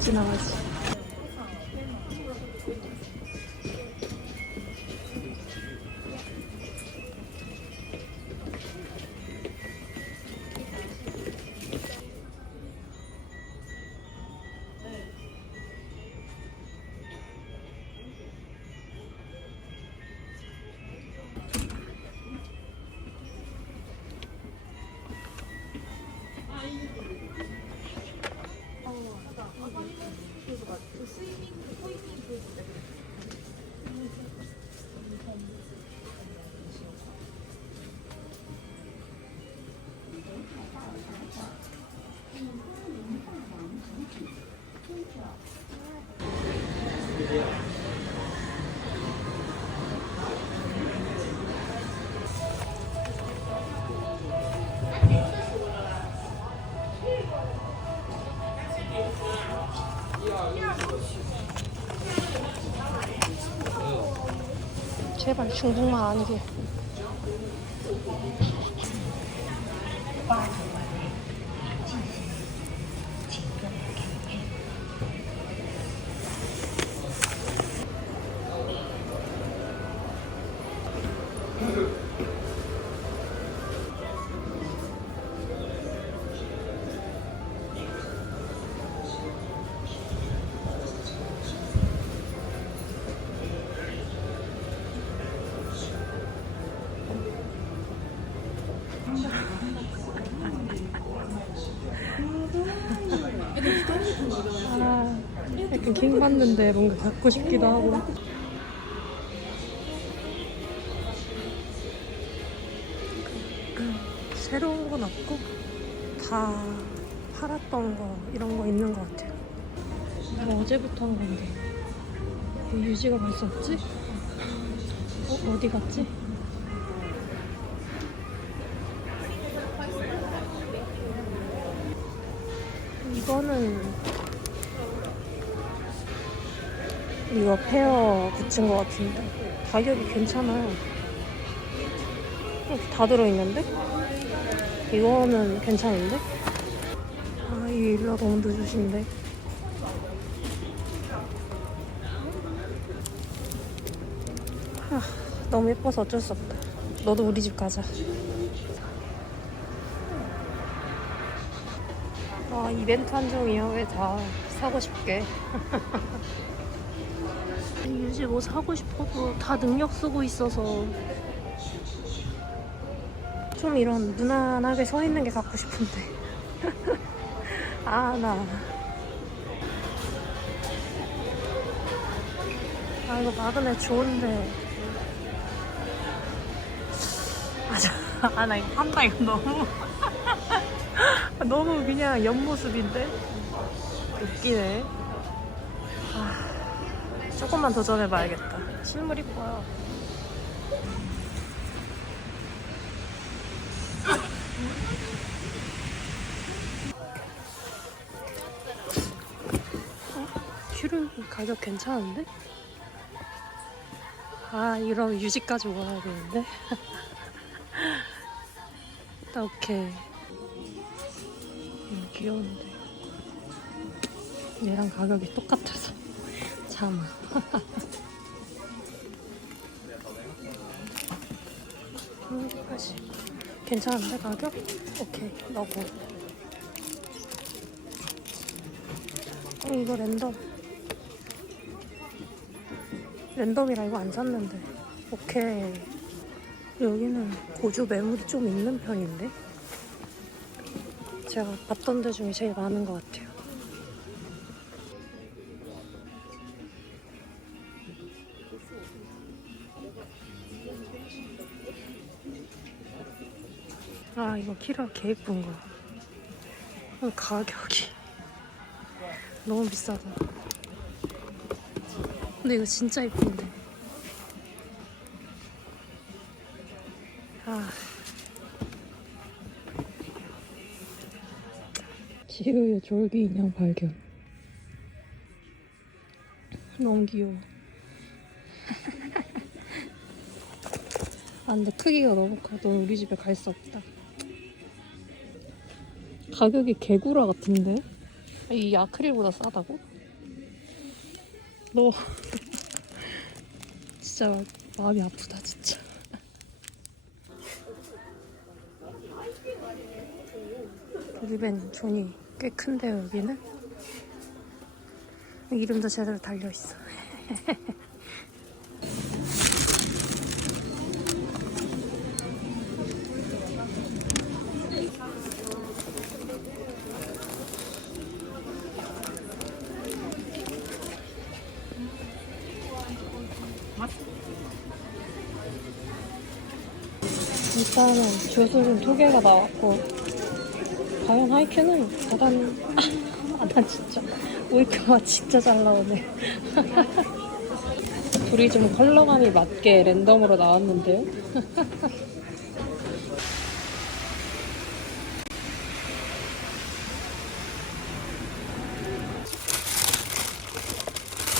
지나가지. 제발 중국만 아니게. 약간 킹 받는데 뭔가 갖고 싶기도 하고. 새로운 건 없고 다 팔았던 거 이런 거 있는 것 같아요. 이거 어제부터 한 건데 유지가 벌써 없지? 어디 갔지? 이거는 이거 페어 붙인 것 같은데 가격이 괜찮아요. 이렇게 다 들어있는데? 이거는 괜찮은데? 아, 이 일러 너무 늦으신데. 아, 너무 예뻐서 어쩔 수 없다. 너도 우리 집 가자. 아, 이벤트 한정이야. 왜 다 사고 싶게. 유지 뭐 사고 싶어도 다 능력 쓰고 있어서 좀 이런 무난하게 서 있는 게 갖고 싶은데. 아, 이거 마그넷 좋은데. 나 이거 판다. 이거 너무 너무 그냥 옆모습인데? 웃기네. 조금만 도전해봐야겠다. 실물 이뻐요. 슈름 가격 괜찮은데? 아, 이러면 유지 가지고 와야 되는데? 오케이. 귀여운데. 얘랑 가격이 똑같아서. 참. 다시. 괜찮은데, 가격? 오케이, 넣고. 이거 랜덤이라 이거 안 샀는데. 오케이. 여기는 고주 매물이 좀 있는 편인데? 제가 봤던 데 중에 제일 많은 것 같아요. 아, 이거 키라 개 예쁜 거. 가격이 너무 비싸다. 근데 이거 진짜 예쁜데. 지우의 졸기 인형 발견. 너무 귀여워. 근데 크기가 너무 커. 넌 우리 집에 갈 수 없다. 가격이 개구라 같은데? 이 아크릴보다 싸다고? 너 진짜 마음이 아프다 진짜. 리벤 존이 꽤 큰데요. 여기는 이름도 제대로 달려있어. 일단은 주술은 2개가 나왔고, 과연 하이큐는 난 진짜 오이카와 진짜 잘 나오네. 둘이 좀 컬러감이 맞게 랜덤으로 나왔는데요.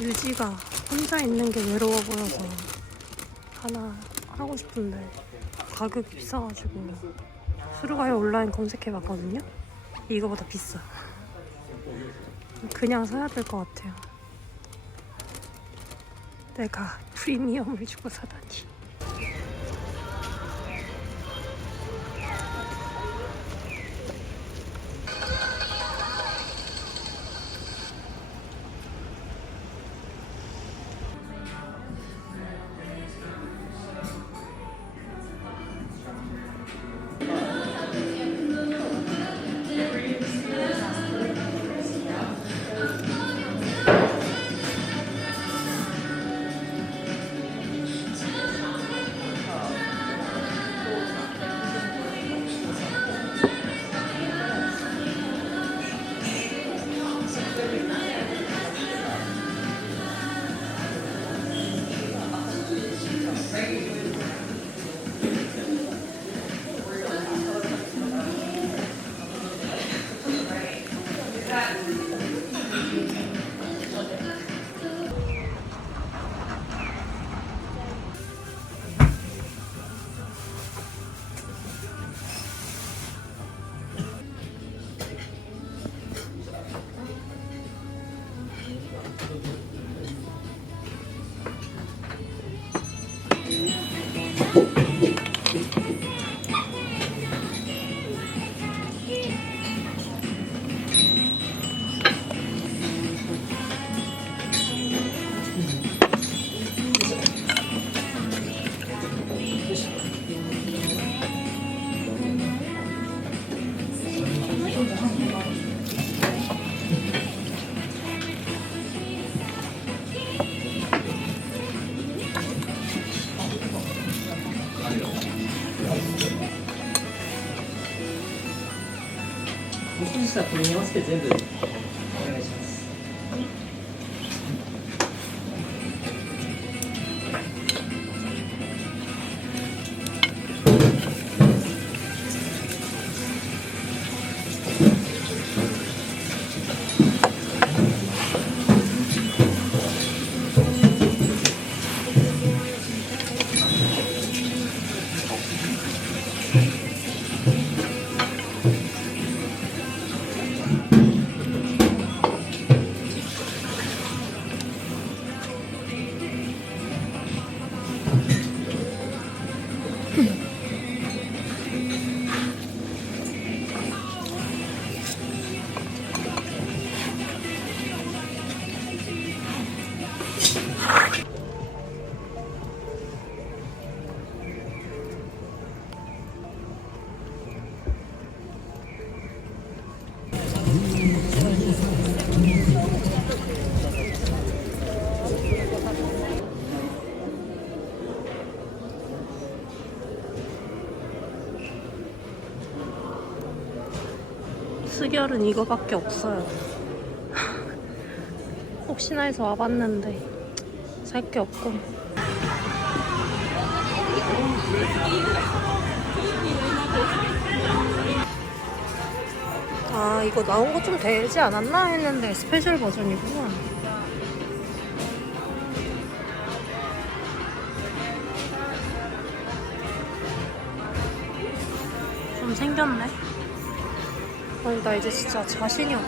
유지가 혼자 있는 게 외로워 보여서 하나 하고 싶은데 가격이 비싸가지고 수루가요 온라인 검색해봤거든요. 이거보다 비싸. 그냥 사야 될 것 같아요. 내가 프리미엄을 주고 사다니. は取り直して全部お願いします。수결은 이거밖에 없어요. 혹시나 해서 와봤는데 살 게 없고. 아, 이거 나온 거 좀 되지 않았나 했는데 스페셜 버전이구나. 좀 생겼네. 아니, 나 이제 진짜 자신이 없어.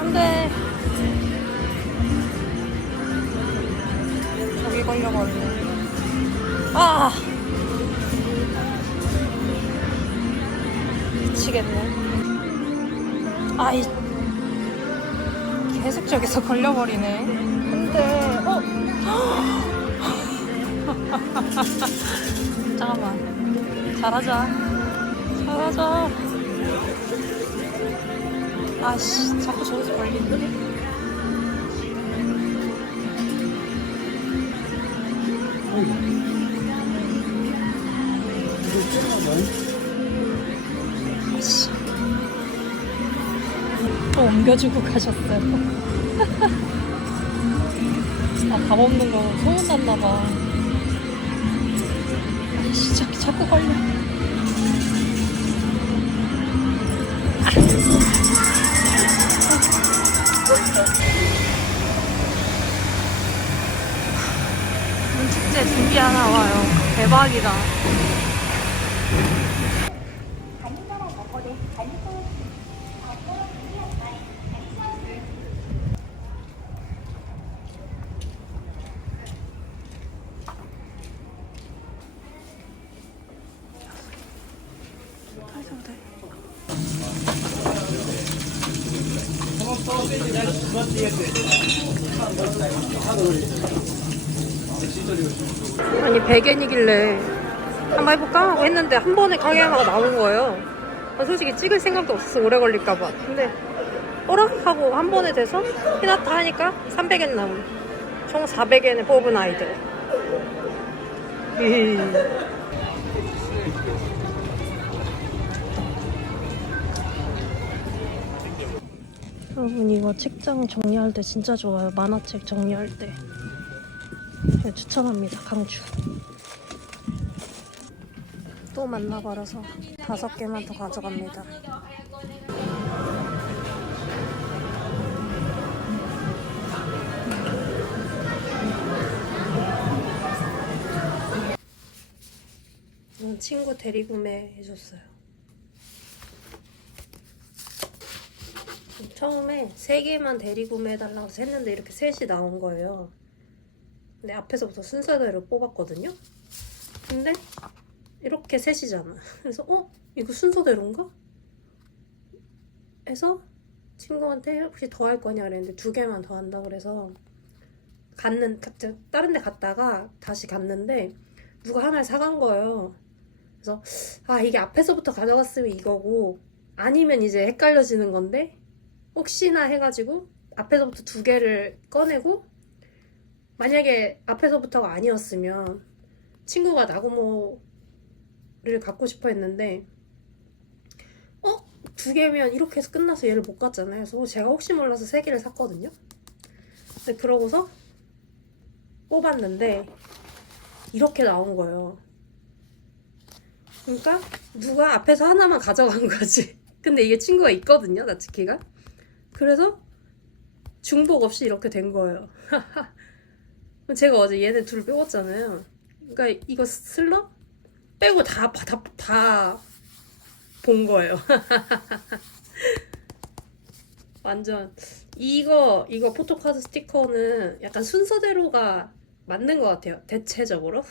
안돼. 저기 걸려버리네. 아! 미치겠네. 아이. 계속 저기서 걸려버리네. 근데 잠깐만. 잘하자. 아씨, 자꾸 저기서 걸리네. 아씨. 또 옮겨주고 가셨어요. 아, 밥 없는 거 소문났나봐. 아이씨, 자꾸 걸려. 문축제 준비하나 와요. 대박이다. 아니 100엔이길래 한번 해볼까? 하고 했는데 한 번에 가게 하나가 나온 거예요. 솔직히 찍을 생각도 없어서 오래 걸릴까봐. 근데 어라? 하고 한 번에 돼서 해놨다 하니까 300엔 나온. 총 400엔에 뽑은 아이들. 여러분, 이거 책장 정리할 때 진짜 좋아요. 만화책 정리할 때 추천합니다. 강추. 또 만나버려서 5개만 더 가져갑니다. 친구 대리구매 해줬어요. 처음에 3개만 대리구매해달라고 했는데 이렇게 셋이 나온 거예요. 근데 앞에서부터 순서대로 뽑았거든요. 근데 이렇게 셋이잖아. 그래서 이거 순서대로인가? 해서 친구한테 혹시 더 할 거냐 그랬는데 2개만 더 한다고 그래서 다른 데 갔다가 다시 갔는데 누가 하나를 사간 거예요. 그래서 이게 앞에서부터 가져갔으면 이거고 아니면 이제 헷갈려지는 건데 혹시나 해가지고 앞에서부터 두 개를 꺼내고 만약에 앞에서부터가 아니었으면 친구가 나고모를 갖고 싶어 했는데 두 개면 이렇게 해서 끝나서 얘를 못 갔잖아요. 그래서 제가 혹시 몰라서 세 개를 샀거든요. 근데 그러고서 뽑았는데 이렇게 나온 거예요. 그러니까 누가 앞에서 하나만 가져간 거지. 근데 이게 친구가 있거든요, 나츠키가. 그래서 중복 없이 이렇게 된 거예요. 제가 어제 얘네 둘을 빼웠잖아요. 그러니까 이거 슬러 빼고 다 본 거예요. 완전 이거 포토카드 스티커는 약간 순서대로가 맞는 것 같아요. 대체적으로.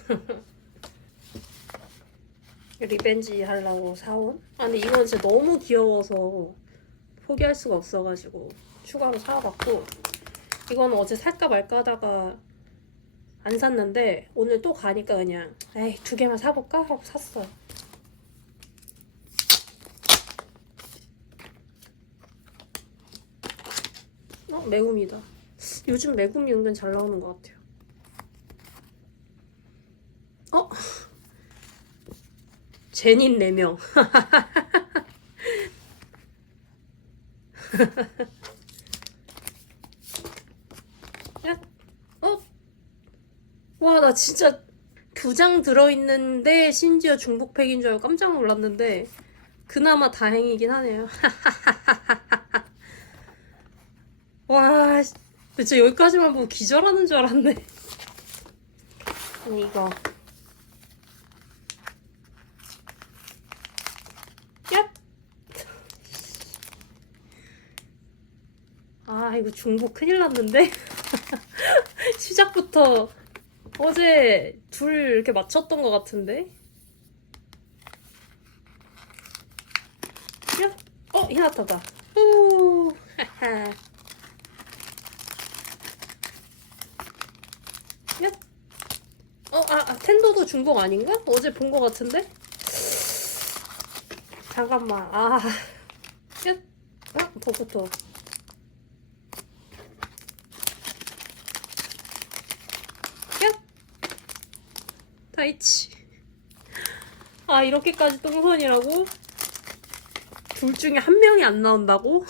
리벤지 하려고 사온. 아니 이건 진짜 너무 귀여워서 포기할 수가 없어가지고 추가로 사와봤고, 이거는 어제 살까 말까 하다가 안 샀는데 오늘 또 가니까 그냥 에이 두 개만 사볼까 하고 샀어요. 메구미다. 요즘 메구미 은근 잘 나오는 것 같아요. 제닌 4명. 와, 나 진짜 2장 들어있는데 심지어 중복팩인 줄 알고 깜짝 놀랐는데 그나마 다행이긴 하네요. 와, 진짜 여기까지만 보고 기절하는 줄 알았네. 아니 이거 얍! 아 이거 중복 큰일 났는데? 시작부터 어제 둘 이렇게 맞췄던 것 같은데? 야! 히나타다. 후! 하하. 야! 텐도도 중복 아닌가? 어제 본 것 같은데? 잠깐만. 야! 보고토. 타이치. 이렇게까지 똥손이라고? 둘 중에 한 명이 안 나온다고?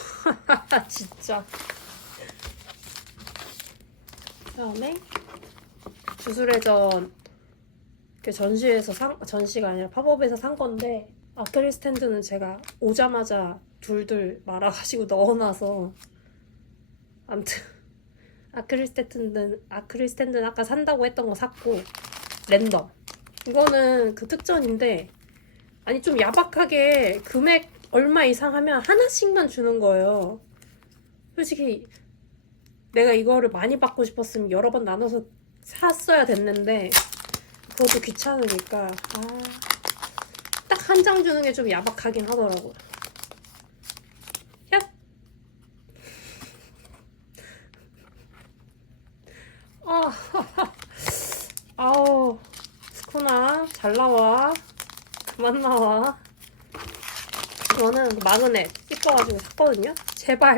진짜. 다음에 주술회전 전시에서 전시가 아니라 팝업에서 산 건데, 아크릴 스탠드는 제가 오자마자 둘둘 말아가지고 넣어놔서, 아무튼 아크릴 스탠드는 아까 산다고 했던 거 샀고, 랜덤. 이거는 그 특전인데, 아니 좀 야박하게 금액 얼마 이상 하면 하나씩만 주는 거예요. 솔직히 내가 이거를 많이 받고 싶었으면 여러 번 나눠서 샀어야 됐는데 그것도 귀찮으니까 딱 한 장 주는 게 좀 야박하긴 하더라고요. 야! 아우 스쿠나 잘 나와. 그만 나와. 이거는 마그넷 이뻐가지고 샀거든요. 제발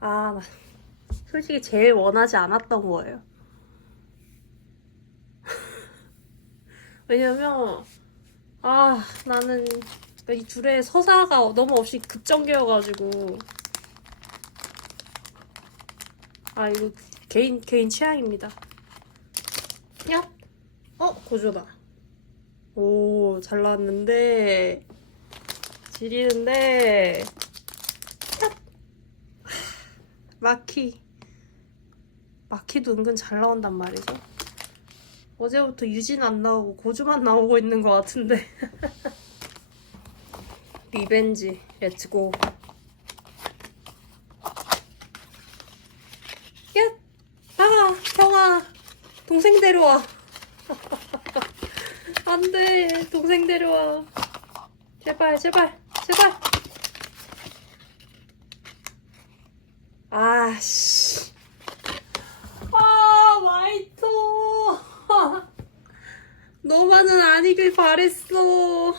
나 솔직히 제일 원하지 않았던 거예요. 왜냐면 나는 이 둘의 서사가 너무 없이 급전개여가지고 이거 개인 취향입니다. 야! 고조다. 오, 잘 나왔는데 지리는데 마키도 은근 잘 나온단 말이죠. 어제부터 유진 안 나오고 고주만 나오고 있는 것 같은데. 리벤지 렛츠고. 야! 형아 동생 데려와. 안돼, 동생 데려와. 제발. 씨. 와이토. 너만은 아니길 바랬어.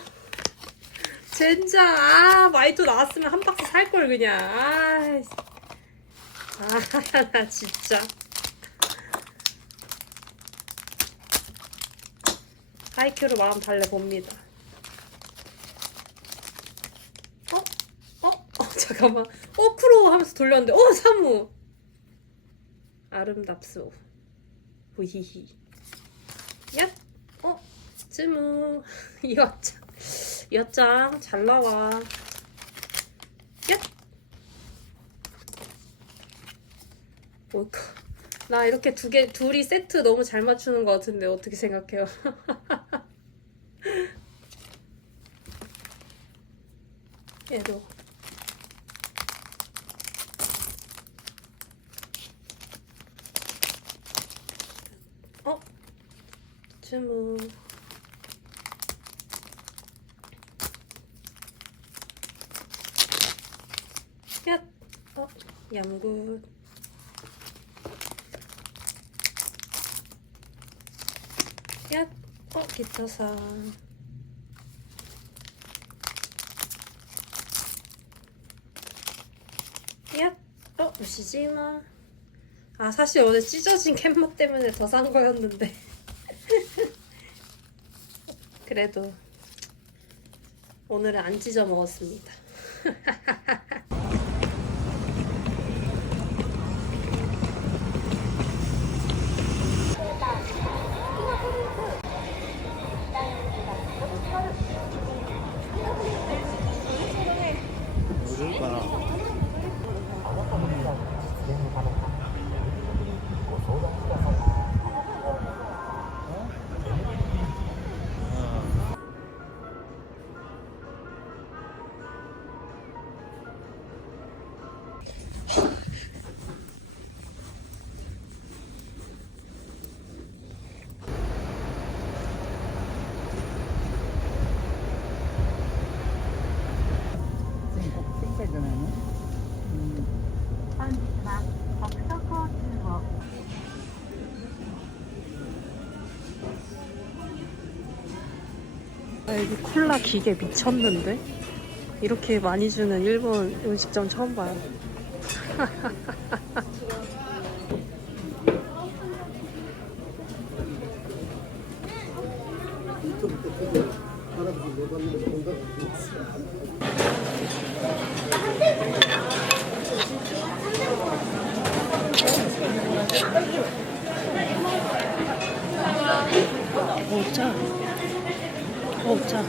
젠장. 아, 마이토 나왔으면 한 박스 살 걸 그냥. 아, 나 진짜. 하이큐로 마음 달래봅니다. 잠깐만. 크로우 하면서 돌렸는데, 사무! 아름답소. 후히히. 야! 쯔무. 엿장. 잘 나와. 야! 뭘까? 나 이렇게 둘이 세트 너무 잘 맞추는 것 같은데, 어떻게 생각해요? 얘도. 쯔무. 야! 양굿. 야! 기타상. 야! 우시지마. 아, 사실 어제 찢어진 캔맛 때문에 더 산 거였는데. 그래도 오늘은 안 찢어 먹었습니다. 여기 콜라 기계 미쳤는데? 이렇게 많이 주는 일본 음식점 처음 봐요. 먹자. 먹자.